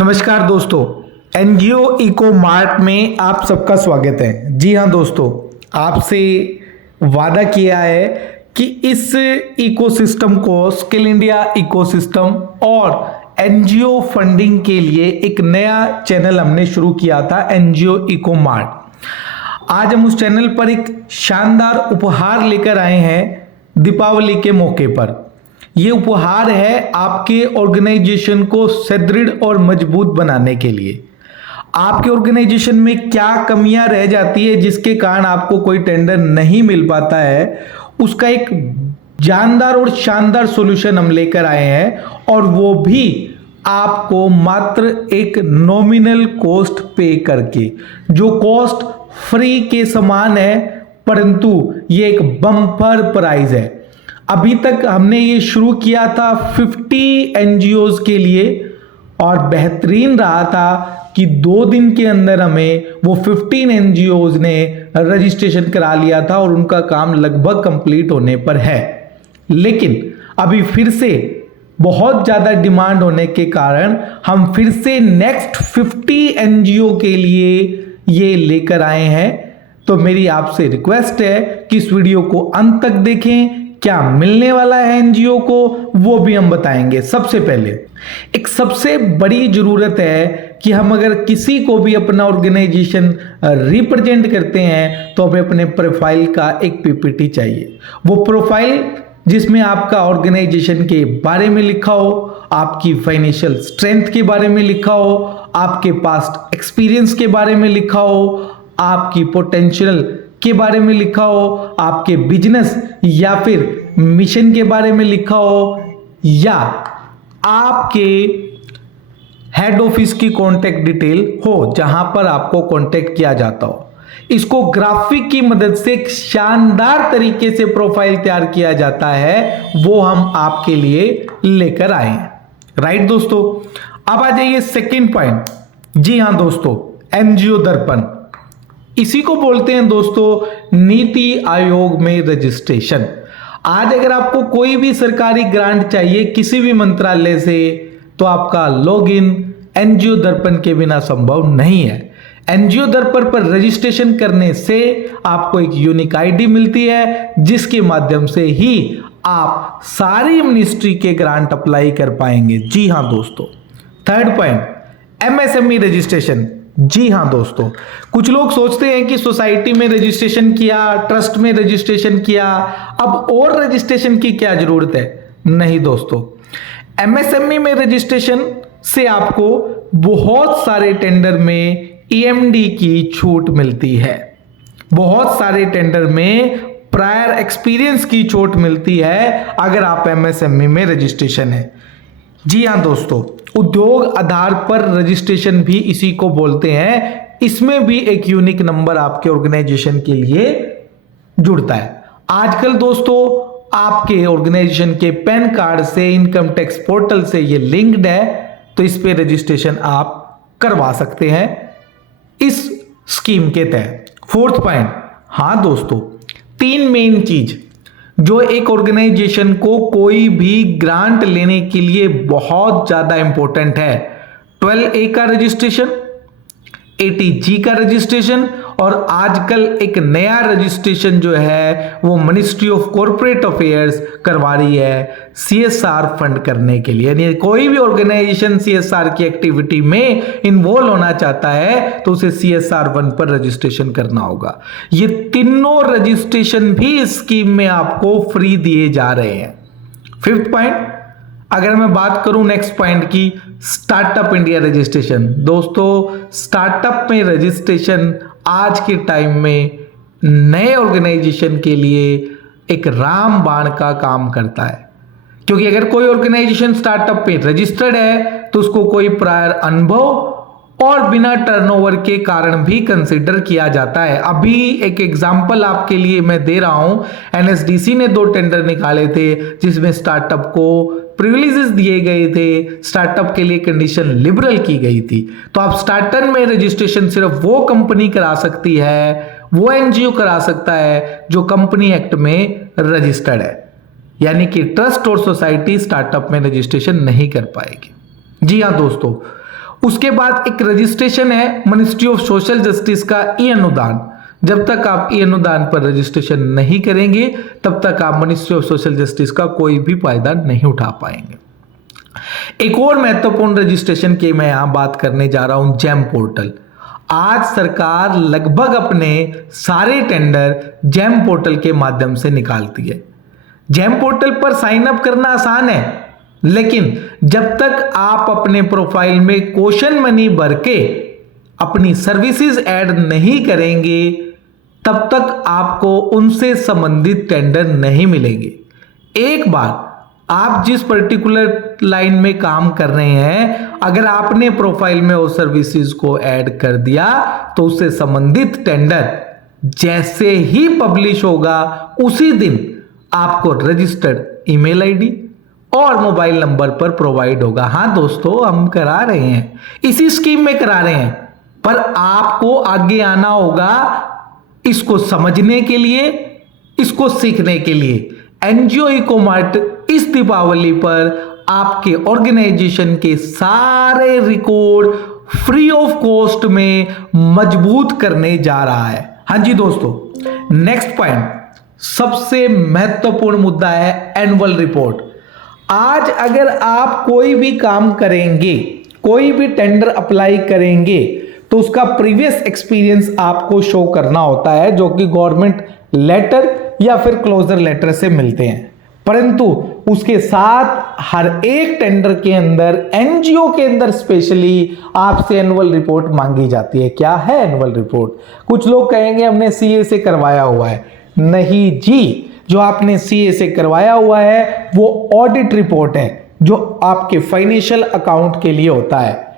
नमस्कार दोस्तों, NGO eco mart में आप सबका स्वागत है। जी हाँ दोस्तों, आपसे वादा किया है कि इस इकोसिस्टम को स्किल इंडिया इकोसिस्टम और एनजीओ फंडिंग के लिए एक नया चैनल हमने शुरू किया था, एनजीओ इको मार्ट। आज हम उस चैनल पर एक शानदार उपहार लेकर आए हैं दीपावली के मौके पर। ये उपहार है आपके ऑर्गेनाइजेशन को सुदृढ़ और मजबूत बनाने के लिए। आपके ऑर्गेनाइजेशन में क्या कमियां रह जाती है जिसके कारण आपको कोई टेंडर नहीं मिल पाता है, उसका एक जानदार और शानदार सॉल्यूशन हम लेकर आए हैं, और वो भी आपको मात्र एक नॉमिनल कॉस्ट पे करके, जो कॉस्ट फ्री के समान है, परंतु ये एक बम्पर प्राइस है। अभी तक हमने ये शुरू किया था 50 एनजीओज के लिए, और बेहतरीन रहा था कि 2 दिन के अंदर हमें वो 15 एनजीओज ने रजिस्ट्रेशन करा लिया था और उनका काम लगभग कंप्लीट होने पर है। लेकिन अभी फिर से बहुत ज़्यादा डिमांड होने के कारण हम फिर से नेक्स्ट 50 एनजीओ के लिए ये लेकर आए हैं। तो मेरी आपसे रिक्वेस्ट है कि इस वीडियो को अंत तक देखें। क्या मिलने वाला है एनजीओ को वो भी हम बताएंगे। सबसे पहले एक सबसे बड़ी जरूरत है कि हम अगर किसी को भी अपना ऑर्गेनाइजेशन रिप्रेजेंट करते हैं तो हमें अपने प्रोफाइल का एक पीपीटी चाहिए। वो प्रोफाइल जिसमें आपका ऑर्गेनाइजेशन के बारे में लिखा हो, आपकी फाइनेंशियल स्ट्रेंथ के बारे में लिखा हो, आपके पास्ट एक्सपीरियंस के बारे में लिखा हो, आपकी पोटेंशियल के बारे में लिखा हो, आपके बिजनेस या फिर मिशन के बारे में लिखा हो, या आपके हेड ऑफिस की कांटेक्ट डिटेल हो जहां पर आपको कांटेक्ट किया जाता हो। इसको ग्राफिक की मदद से एक शानदार तरीके से प्रोफाइल तैयार किया जाता है, वो हम आपके लिए लेकर आए हैं। राइट दोस्तों, अब आ जाइए सेकेंड पॉइंट। जी हां दोस्तों, एनजीओ दर्पण, इसी को बोलते हैं दोस्तों नीति आयोग में रजिस्ट्रेशन। आज अगर आपको कोई भी सरकारी ग्रांट चाहिए किसी भी मंत्रालय से, तो आपका लॉगिन एनजीओ दर्पण के बिना संभव नहीं है। एनजीओ दर्पण पर रजिस्ट्रेशन करने से आपको एक यूनिक आईडी मिलती है, जिसके माध्यम से ही आप सारी मिनिस्ट्री के ग्रांट अप्लाई कर पाएंगे। जी हां दोस्तों। Third point, MSME registration. जी हां दोस्तों, कुछ लोग सोचते हैं कि सोसाइटी में रजिस्ट्रेशन किया, ट्रस्ट में रजिस्ट्रेशन किया, अब और रजिस्ट्रेशन की क्या जरूरत है। नहीं दोस्तों, एमएसएमई में रजिस्ट्रेशन से आपको बहुत सारे टेंडर में ईएमडी की छूट मिलती है, बहुत सारे टेंडर में प्रायर एक्सपीरियंस की छूट मिलती है अगर आप एमएसएमई में रजिस्ट्रेशन है। जी हां दोस्तों, उद्योग आधार पर रजिस्ट्रेशन भी इसी को बोलते हैं। इसमें भी एक यूनिक नंबर आपके ऑर्गेनाइजेशन के लिए जुड़ता है। आजकल दोस्तों आपके ऑर्गेनाइजेशन के पैन कार्ड से, इनकम टैक्स पोर्टल से ये लिंक्ड है, तो इस पे रजिस्ट्रेशन आप करवा सकते हैं इस स्कीम के तहत। फोर्थ पॉइंट, हां दोस्तों, 3 मेन चीज जो एक ऑर्गेनाइजेशन को कोई भी ग्रांट लेने के लिए बहुत ज्यादा इंपॉर्टेंट है। 12A का रजिस्ट्रेशन, 80G का रजिस्ट्रेशन, और आजकल एक नया रजिस्ट्रेशन जो है वो मिनिस्ट्री ऑफ कॉर्पोरेट अफेयर्स करवा रही है सीएसआर फंड करने के लिए। यानी कोई भी ऑर्गेनाइजेशन सीएसआर की एक्टिविटी में इन्वॉल्व होना चाहता है तो उसे सीएसआर 1 पर रजिस्ट्रेशन करना होगा। ये तीनों रजिस्ट्रेशन भी इस स्कीम में आपको फ्री दिए जा रहे हैं। फिफ्थ पॉइंट, अगर मैं बात करूं नेक्स्ट पॉइंट की, स्टार्टअप इंडिया रजिस्ट्रेशन। दोस्तों स्टार्टअप में रजिस्ट्रेशन आज के टाइम में नए ऑर्गेनाइजेशन के लिए एक रामबाण का काम करता है, क्योंकि अगर कोई ऑर्गेनाइजेशन स्टार्टअप पे रजिस्टर्ड है तो उसको कोई प्रायर अनुभव और बिना टर्नओवर के कारण भी कंसिडर किया जाता है। अभी एक एग्जांपल आपके लिए मैं दे रहा हूं, एनएसडीसी ने 2 टेंडर निकाले थे जिसमें स्टार्टअप को प्रिविलेजेस दिए गए थे, स्टार्टअप के लिए कंडीशन लिबरल की गई थी। तो आप स्टार्टअप में रजिस्ट्रेशन सिर्फ वो कंपनी करा सकती है, वो एनजीओ करा सकता है जो कंपनी एक्ट में रजिस्टर्ड है, यानी कि ट्रस्ट और सोसाइटी स्टार्टअप में रजिस्ट्रेशन नहीं कर पाएगी। जी हाँ दोस्तों, उसके बाद एक रजिस्ट्रेशन है मिनिस्ट्री ऑफ सोशल जस्टिस का ई अनुदान। जब तक आप ई अनुदान पर रजिस्ट्रेशन नहीं करेंगे तब तक आप मिनिस्ट्री ऑफ सोशल जस्टिस का कोई भी फायदा नहीं उठा पाएंगे। एक और महत्वपूर्ण रजिस्ट्रेशन की मैं यहां बात करने जा रहा हूं, जैम पोर्टल। आज सरकार लगभग अपने सारे टेंडर जैम पोर्टल के माध्यम से निकालती है। जैम पोर्टल पर साइन अप करना आसान है, लेकिन जब तक आप अपने प्रोफाइल में क्वेश्चन मनी भर के अपनी सर्विसेज ऐड नहीं करेंगे तब तक आपको उनसे संबंधित टेंडर नहीं मिलेंगे। एक बार आप जिस पर्टिकुलर लाइन में काम कर रहे हैं, अगर आपने प्रोफाइल में उस सर्विसेज को ऐड कर दिया तो उससे संबंधित टेंडर जैसे ही पब्लिश होगा उसी दिन आपको रजिस्टर्ड ईमेल आईडी और मोबाइल नंबर पर प्रोवाइड होगा। हाँ दोस्तों, हम करा रहे हैं, इसी स्कीम में करा रहे हैं, पर आपको आगे आना होगा इसको समझने के लिए, इसको सीखने के लिए। एनजीओ इकोमार्ट इस दीपावली पर आपके ऑर्गेनाइजेशन के सारे रिकॉर्ड फ्री ऑफ कॉस्ट में मजबूत करने जा रहा है। हाँ जी दोस्तों, नेक्स्ट पॉइंट, सबसे महत्वपूर्ण मुद्दा है एनुअल रिपोर्ट। आज अगर आप कोई भी काम करेंगे, कोई भी टेंडर अप्लाई करेंगे तो उसका प्रीवियस एक्सपीरियंस आपको शो करना होता है, जो कि गवर्नमेंट लेटर या फिर क्लोजर लेटर से मिलते हैं। परंतु उसके साथ हर एक टेंडर के अंदर, एनजीओ के अंदर स्पेशली आपसे एनुअल रिपोर्ट मांगी जाती है। क्या है एनुअल रिपोर्ट? कुछ लोग कहेंगे हमने सीए से करवाया हुआ है। नहीं जी, जो आपने सीए से करवाया हुआ है वो ऑडिट रिपोर्ट है, जो आपके फाइनेंशियल अकाउंट के लिए होता है।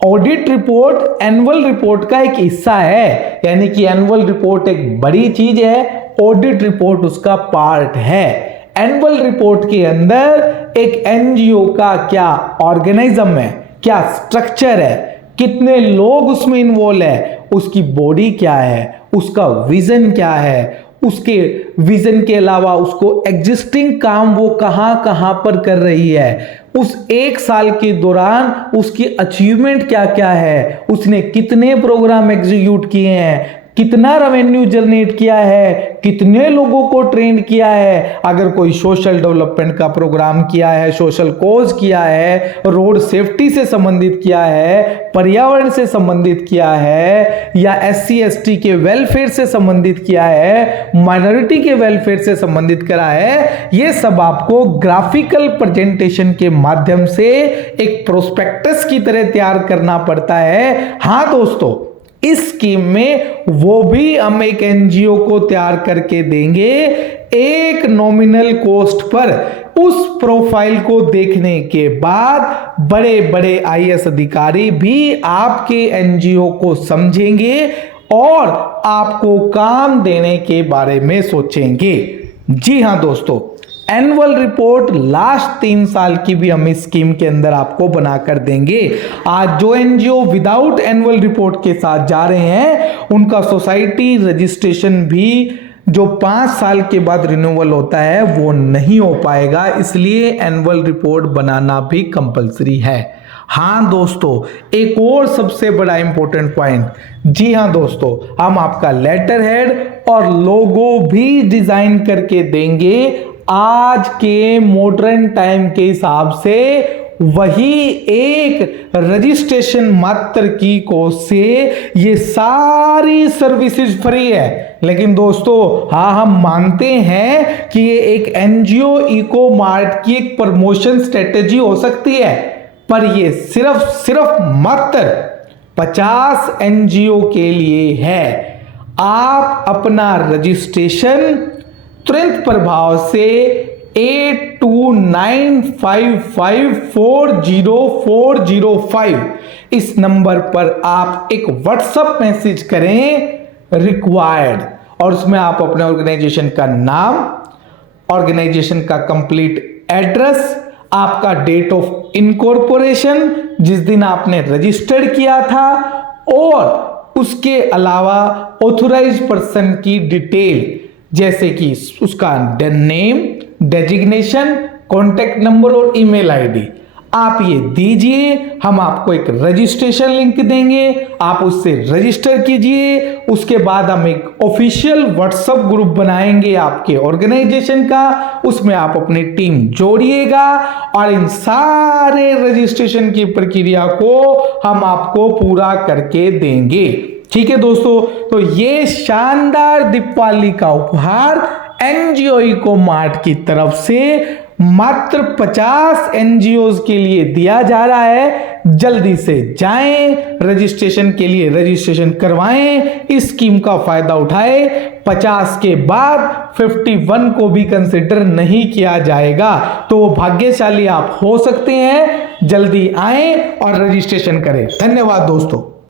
ऑडिट रिपोर्ट एनुअल रिपोर्ट का एक हिस्सा है, यानी कि एनुअल रिपोर्ट एक बड़ी चीज है, ऑडिट रिपोर्ट उसका पार्ट है। एनुअल रिपोर्ट के अंदर एक एनजीओ का क्या ऑर्गेनिज्म है, क्या स्ट्रक्चर है, कितने लोग उसमें इन्वॉल्व है, उसकी बॉडी क्या है, उसका विजन क्या है, उसके विजन के अलावा उसको एग्जिस्टिंग काम वो कहां कहां पर कर रही है, उस एक साल के दौरान उसकी अचीवमेंट क्या क्या है, उसने कितने प्रोग्राम एग्जीक्यूट किए हैं, कितना रेवेन्यू जनरेट किया है, कितने लोगों को ट्रेन किया है, अगर कोई सोशल डेवलपमेंट का प्रोग्राम किया है, सोशल कॉज किया है, रोड सेफ्टी से संबंधित किया है, पर्यावरण से संबंधित किया है, या एससी एसटी के वेलफेयर से संबंधित किया है, माइनॉरिटी के वेलफेयर से संबंधित करा है, ये सब आपको ग्राफिकल प्रेजेंटेशन के माध्यम से एक प्रोस्पेक्टस की तरह तैयार करना पड़ता है। हाँ दोस्तों, इस स्कीम में वो भी हम एक एनजीओ को तैयार करके देंगे एक नॉमिनल कॉस्ट पर। उस प्रोफाइल को देखने के बाद बड़े बड़े आईएएस अधिकारी भी आपके एनजीओ को समझेंगे और आपको काम देने के बारे में सोचेंगे। जी हां दोस्तों, एनुअल रिपोर्ट लास्ट 3 साल की भी हम इस स्कीम के अंदर आपको बनाकर देंगे। आज जो एनजीओ विदाउट एनुअल रिपोर्ट के साथ जा रहे हैं उनका सोसाइटी रजिस्ट्रेशन भी जो 5 साल के बाद रिन्यूअल होता है वो नहीं हो पाएगा, इसलिए एनुअल रिपोर्ट बनाना भी कंपलसरी है। हाँ दोस्तों, एक और सबसे बड़ा इंपॉर्टेंट पॉइंट, जी हाँ दोस्तों, हम आपका लेटर हेड और लोगो भी डिजाइन करके देंगे आज के मॉडर्न टाइम के हिसाब से। वही एक रजिस्ट्रेशन मात्र की कॉस्ट से ये सारी सर्विसेज फ्री है। लेकिन दोस्तों, हाँ हम मानते हैं कि ये एक एनजीओ इको मार्ट की एक प्रमोशन स्ट्रेटेजी हो सकती है, पर ये सिर्फ मात्र 50 एनजीओ के लिए है। आप अपना रजिस्ट्रेशन तुरंत प्रभाव से 8295540405 इस नंबर पर आप एक व्हाट्सएप मैसेज करें रिक्वायर्ड, और उसमें आप अपने ऑर्गेनाइजेशन का नाम, ऑर्गेनाइजेशन का कंप्लीट एड्रेस, आपका डेट ऑफ इनकॉर्पोरेशन जिस दिन आपने रजिस्टर्ड किया था, और उसके अलावा ऑथोराइज्ड पर्सन की डिटेल जैसे कि उसका नेम, डेजिग्नेशन, कॉन्टैक्ट नंबर और ईमेल आईडी आप ये दीजिए, हम आपको एक रजिस्ट्रेशन लिंक देंगे, आप उससे रजिस्टर कीजिए। उसके बाद हम एक ऑफिशियल व्हाट्सएप ग्रुप बनाएंगे आपके ऑर्गेनाइजेशन का, उसमें आप अपनी टीम जोड़िएगा और इन सारे रजिस्ट्रेशन की प्रक्रिया को हम आपको पूरा करके देंगे। ठीक है दोस्तों, तो ये शानदार दीपावली का उपहार एनजीओ इको मार्ट की तरफ से मात्र 50 एनजीओज के लिए दिया जा रहा है। जल्दी से जाएं, रजिस्ट्रेशन के लिए रजिस्ट्रेशन करवाएं, इस स्कीम का फायदा उठाएं। 50 के बाद 51 को भी कंसिडर नहीं किया जाएगा, तो भाग्यशाली आप हो सकते हैं। जल्दी आएं और रजिस्ट्रेशन करें। धन्यवाद दोस्तों।